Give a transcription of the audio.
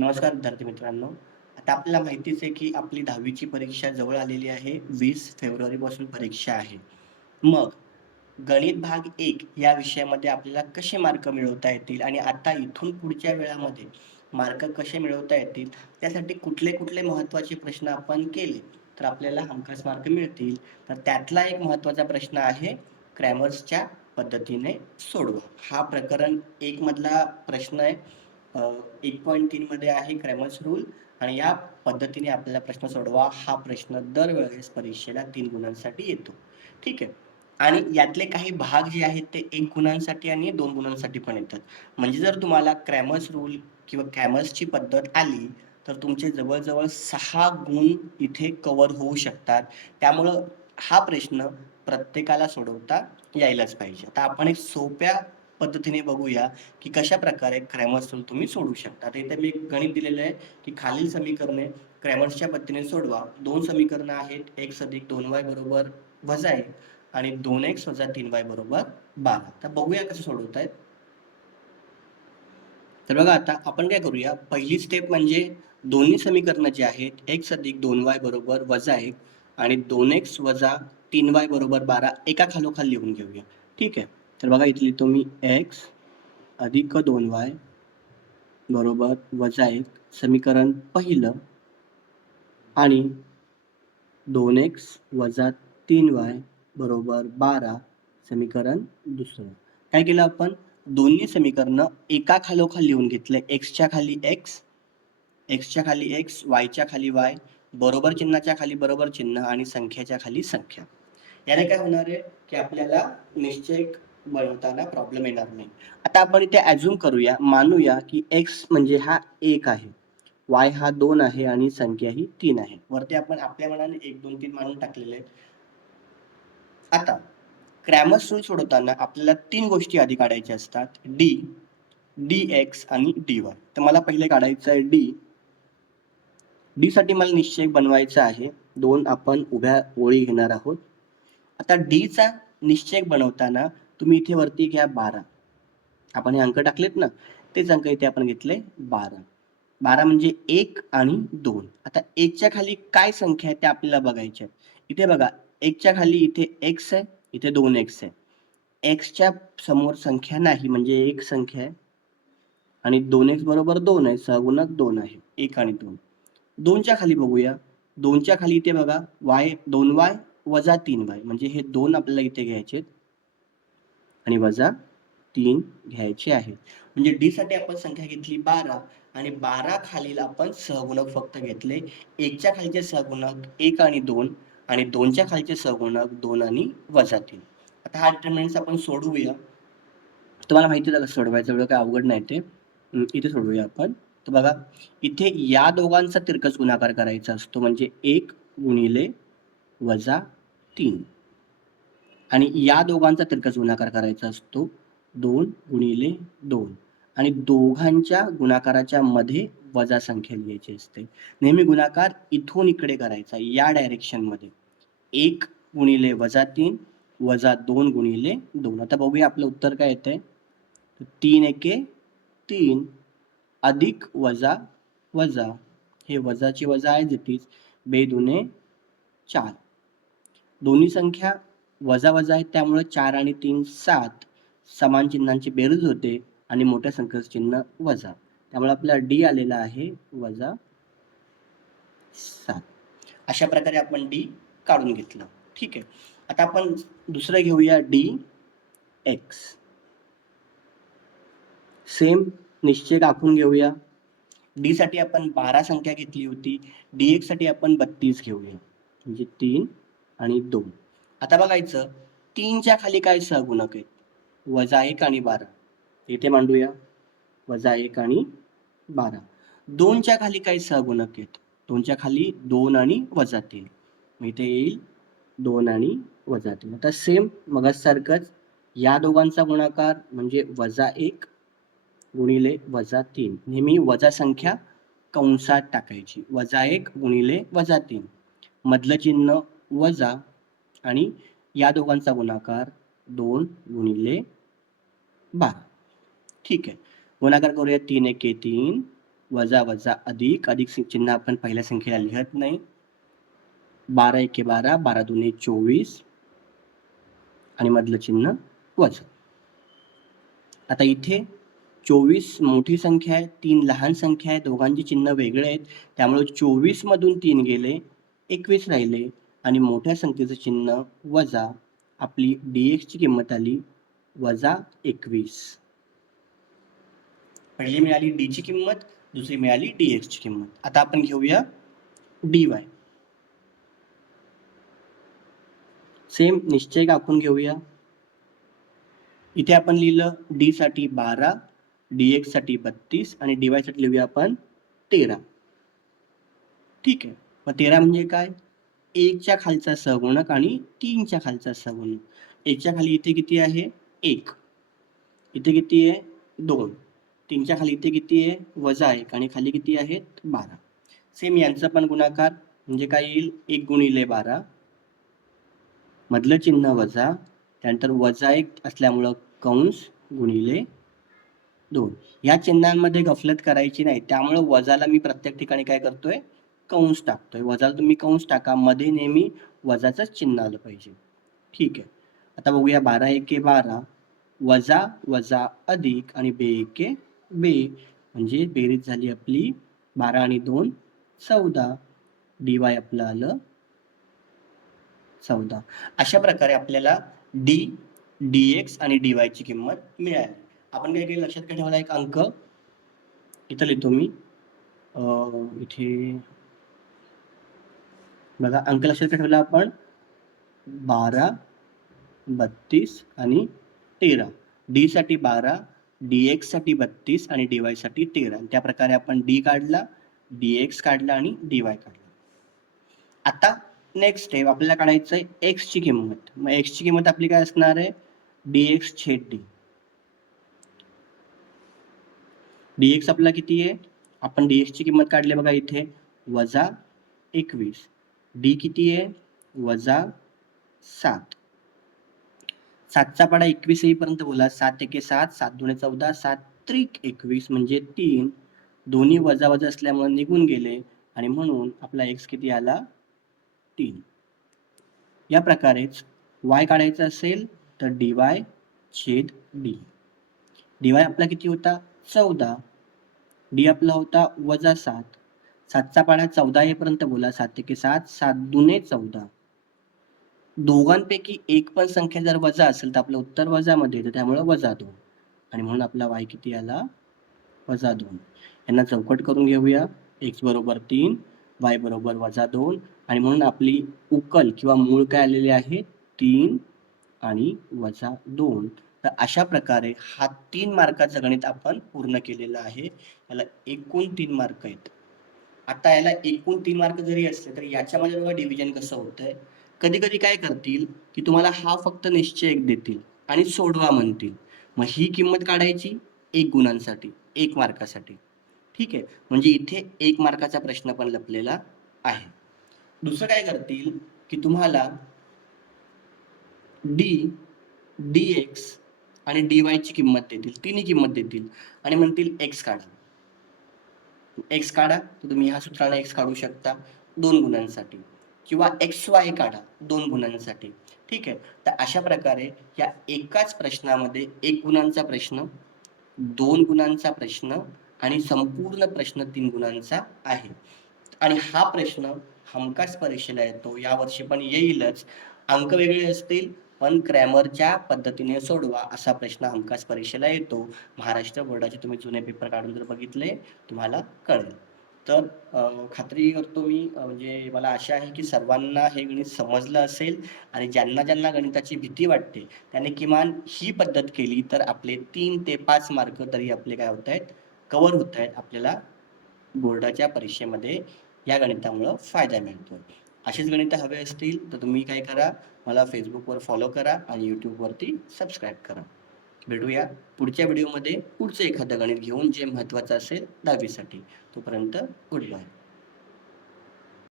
नमस्कार विद्यार्थी मित्रांनो. आता आपल्याला माहितीच आहे की आपली 10वी परीक्षा जवळ आलेली आहे. 20 फेब्रुवारीपासून परीक्षा आहे. मग गणित भाग 1 या विषयामध्ये आपल्याला कसे मार्क मिळवता येतील आणि आता इथून पुढच्या वेळामध्ये मार्क कसे मिळवता येतील, त्यासाठी कुठले-कुठले महत्त्वाचे प्रश्न आपण केले, तर आपल्याला हमखास मार्क मिळतील. तर त्यातला एक महत्त्वाचा प्रश्न आहे क्रॅमर्सच्या पद्धतीने सोडवा. हा प्रकरण 1 मधला प्रश्न आहे. 1.3 मध्ये आहे क्रॅमर्स रूल आणि या पद्धतीने आपल्याला प्रश्न सोडवा. हा प्रश्न दरवेळेस परीक्षेला 3 गुणांसाठी येतो. ठीक आहे. आणि यातले काही भाग जे आहेत ते 1 गुणांसाठी आणि 2 गुणांसाठी पण येतात. म्हणजे जर तुम्हाला क्रॅमर्स रूल किंवा क्रॅमर्सची पद्धत आली, तर तुमचे जवळ-जवळ 6 गुण इथे कव्हर होऊ शकतात. त्यामुळं हा प्रश्न प्रत्येकाला सोडवता यायलाच पाहिजे. आता आपण एक सोप्या पद्धतीने बघूया, की कशाप्रकारे क्रॅमर्स रूल तुम्ही सोडवू शकता. आता इथे मी एक गणित दिलेलं आहे, की खालील समीकरणे क्रॅमर्सच्या पद्धतीने सोडवा. 2 समीकरणं आहेत. x + 2y = -1 आणि 2x - 3y = 12. तर बघूया कसं सोडवतायत. तर बघा आता आपण काय करूया, पहिली स्टेप म्हणजे दोन्ही समीकरणं जी आहेत x + 2y = -1 आणि 2x - 3y = 12 एका खालोखाल लिहून घेऊया. ठीक आहे. तर बघा इथे लिहितो मी x + 2y = -1 समीकरण पहिलं आणि 2x - 3y = 12 समीकरण दुसरं. काय केलं आपण? दोन्ही समीकरणं एका खालोखाल लिहून घेतले. xच्या खाली x, xच्या खाली x, yच्या खाली y, बरोबर चिन्हाच्या खाली बरोबर चिन्ह आणि संख्येच्या खाली संख्या. याने काय होणार आहे, की आपल्याला निश्चय बनवताना प्रॉब्लेम येणार नाही. आता आपण इथे अझ्युम करूया, मानूया की x म्हणजे हा 1 आहे, y हा 2 आहे आणि संख्या ही 3 आहे. वरती आपण आपल्या मनाने 1, 2, 3 मानून टाकलेले आहेत. आता क्रॅमर्स रूल सोडवताना आपल्याला 3 गोष्टी आधी काढायच्या असतात. d, dx आणि dy. तर मला पहिले काढायचं आहे d. d साठी मला निश्चय बनवायचा आहे. 2 आपण उभ्या ओळी घेणार आहोत. आता d चा निश्चय बनवताना तुम्ही इथे वरती घ्या 12. आपण हे अंक टाकलेत ना, तेच अंक इथे आपण घेतले 12. 12 म्हणजे 1 आणि 2. आता 1 च्या खाली काय संख्या आहे त्या आपल्याला बघायच्या आहेत. इथे बघा 1 च्या खाली इथे x आहे, इथे 2x आहे. x च्या समोर संख्या नाही म्हणजे एक संख्या आहे आणि 2x बरोबर 2 आहे. सहगुणक 2 आहे. 1 आणि 2. 2 च्या खाली बघूया. 2 च्या खाली इथे बघा 2y - 3y म्हणजे हे 2 आपल्याला इथे घ्यायचे आणि वजा 3 घ्यायचे आहे. म्हणजे d साठी आपण संख्या घेतली 12 आणि 12 खालील आपण सहगुणक फक्त घेतले. 1 च्या खालचे सहगुणक 1 आणि 2 आणि 2 च्या खालचे सहगुणक 2 आणि -3. आता हा डिटर्मिनंट्स आपण सोडवूया. तुम्हाला माहिती आहे कसं सोडवायचं, एवढं काही अवघड नाही ते. इथे सोडवूया आपण. तर बघा इथे या दोघांचा तिरकस गुणाकार करायचा असतो म्हणजे 1 गुणिले वजा 3 आणि या दोघांचा तिरकस गुणाकार करायचा असतो 2 गुणिले 2 आणि दोघांच्या गुणाकाराच्या मध्ये वजा संख्या लिहायची असते. नेहमी गुणाकार इथून इकडे करायचा या डायरेक्शन मध्ये. 1 गुणिले वजा 3 वजा 2 गुणिले 2. आता बघूया आपलं उत्तर काय येतंय. 3 एके 3 अधिक वजा वजा, हे वजाची वजा आहे जितीच, बेदुने 4. दोन्ही संख्या वजा वजा आहेत त्यामुळे 4 आणि 3 7 समान चिन्हांची बेरीज होते आणि मोठ्या संख्येचं चिन्ह वजा. त्यामुळे आपल्याला d आलेला आहे वजा 7. अशा प्रकारे आपण d काढून घेतलं. ठीक आहे. आता आपण दुसरं घेऊया dx. सेम निश्चय दाखवून घेऊया. d साठी आपण 12 संख्या घेतली होती. dx साठी आपण 32 घेऊया. म्हणजे 3 आणि 2. आता बघायचं 3 च्या खाली काय सहगुणक आहेत? वजा 1 आणि 12. इथे मांडूया. वजा 1 आणि 12. 2 च्या खाली काय सहगुणक आहेत? 2 च्या खाली 2 आणि वजा 3. मग इथे येईल 2 आणि वजा 3. आता सेम मगाचसारखंच या दोघांचा गुणाकार म्हणजे वजा 1 गुणिले वजा 3. नेहमी वजा संख्या कंसात टाकायची. वजा 1 गुणिले वजा 3. मधलं चिन्ह वजा आणि या दोघांचा गुणाकार 2 गुणिले 12. ठीक आहे. गुणाकार करूया. 3 एके 3 वजा वजा अधिक, अधिक चिन्ह आपण पहिल्या संख्येला लिहत नाही. 12 एके 12, 12 दुने 24 आणि मधलं चिन्ह वजा. आता इथे 24 मोठी संख्या आहे, 3 लहान संख्या आहे, दोघांची चिन्ह वेगळे आहेत, त्यामुळे 24 मधून 3 गेले, 21 राहिले आणि मोठ्या संख्येचं चिन्ह वजा. आपली dx ची किंमत आली वजा 21. पहिली मिळाली d ची किंमत, दुसरी मिळाली dx ची किंमत. आता आपण घेऊया dy. सेम निश्चय आखून घेऊया. इथे आपण लिहिलं d साठी 12, dx साठी 32 आणि dy साठी लिहूया आपण 13. ठीक आहे. मग 13 म्हणजे काय? 1 च्या खालचा सहगुणक आणि 3 च्या खालचा सहगुणक. 1 च्या खाली इथे किती आहे? 1. इथे किती आहे? 2. 3 च्या खाली इथे किती आहे? वजा 1 आणि खाली किती आहेत? 12. सेम यांचा पण गुणाकार म्हणजे काय येईल? 1 गुणिले 12 मधलं चिन्ह वजा, त्यानंतर वजा 1 असल्यामुळं कंस गुणिले 2. या चिन्हांमध्ये गफलत करायची नाही, त्यामुळे वजाला मी प्रत्येक ठिकाणी काय करतोय? कंस टाकतोय. वजाला तुम्ही कंस टाका, मध्ये नेहमी वजाचंच चिन्ह आलं पाहिजे. ठीक आहे. आता बघूया 12 एके 12 वजा वजा अधिक आणि बे एके बे, म्हणजे बेरीज झाली आपली 12 आणि 2 14. dy आपलं आलं 14. अशा प्रकारे आपल्याला d, dx आणि dy ची किंमत मिळाली. आपण काय केलं लक्षात ठेवायला एक अंक इथं लिहितो मी. इथे बघा अंक लक्षात ठेवला आपण 12, 32 आणि 13. d साठी 12, dx साठी 32 आणि dy साठी 13. त्या प्रकारे आपण d काढला, dx काढला आणि dy काढला. आता नेक्स्ट स्टेप आपल्याला काढायचं आहे x ची किंमत. मग x ची किंमत आपली काय असणार आहे? dx छेद d. dx आपला किती आहे? आपण dx ची किंमत काढली बघा इथे वजा 21. d किती आहे? वजा 7. 7चा पाडा 21 येईपर्यंत बोला. 7 एके 7, 7 दुणे 14, 7 त्रिक 21 म्हणजे 3. दोन्ही वजा वजा असल्यामुळे निघून गेले आणि म्हणून आपला x किती आला? 3. या प्रकारेच y काढायचा असेल तर dy छेद d. dy आपला किती होता? 14. d आपला होता वजा 7. 7चा पाडा 14 येईपर्यंत बोला. 7 एके 7, 7 दुणे 14. दोघांपैकी एक पण संख्या जर वजा असेल तर आपलं उत्तर वजामध्ये येतं, त्यामुळे वजा 2 आणि म्हणून आपला y किती आला? वजा 2. यांना चौकट करून घेऊया. x बरोबर 3, y बरोबर वजा 2 आणि म्हणून आपली उकल किंवा मूळ काय आलेले आहे? 3 आणि वजा 2. तर अशा प्रकारे हा 3 मार्काचं गणित आपण पूर्ण केलेलं आहे. याला एकूण 3 मार्क आहेत. आता याला एकूण 3 मार्क जरी असले तरी याच्यामध्ये बघा डिव्हिजन कसं होतंय. कधी कधी काय करतील की तुम्हाला हा फक्त निश्चय एक देतील आणि सोडवा म्हणतील. मग ही किंमत काढायची 1 गुणांसाठी, 1 मार्कासाठी. ठीक आहे. म्हणजे इथे 1 मार्काचा प्रश्न पण लपलेला आहे. दुसरं काय करतील की तुम्हाला d, dx आणि dy ची किंमत देतील, तिन्ही किंमत देतील आणि म्हणतील x काढा. x काढा तर तुम्ही ह्या सूत्राने x काढू शकता 2 गुणांसाठी किंवा xy काढा 2 गुणांसाठी. ठीक आहे. तर अशा प्रकारे या एकाच प्रश्नामध्ये 1 गुणांचा प्रश्न, 2 गुणांचा प्रश्न आणि संपूर्ण प्रश्न 3 गुणांचा आहे. आणि हा प्रश्न हमखास परीक्षेला येतो, यावर्षी पण येईलच. अंक वेगळे असतील पण ग्रॅमरच्या पद्धतीने सोडवा असा प्रश्न हमखास परीक्षेला येतो. महाराष्ट्र बोर्डाचे तुम्ही जुने पेपर काढून जर बघितले तुम्हाला कळेल. तर खात्री करतो मी, म्हणजे मला आशा आहे की सर्वांना हे गणित समजलं असेल आणि ज्यांना ज्यांना गणिताची भीती वाटते त्यांनी किमान ही पद्धत केली तर आपले 3 ते 5 मार्क तरी आपले काय होत आहेत? कव्हर होत आहेत. आपल्याला बोर्डाच्या परीक्षेमध्ये या गणितामुळं फायदा मिळतो. अशीच गणितं हवे असतील तर तुम्ही काय करा, मला फेसबुकवर फॉलो करा आणि यूट्यूबवरती सबस्क्राईब करा. भेटूया पुढच्या व्हिडिओमध्ये पुढचं एखादं गणित घेऊन जे महत्त्वाचं असेल 10वी साठी. तोपर्यंत गुड बाय.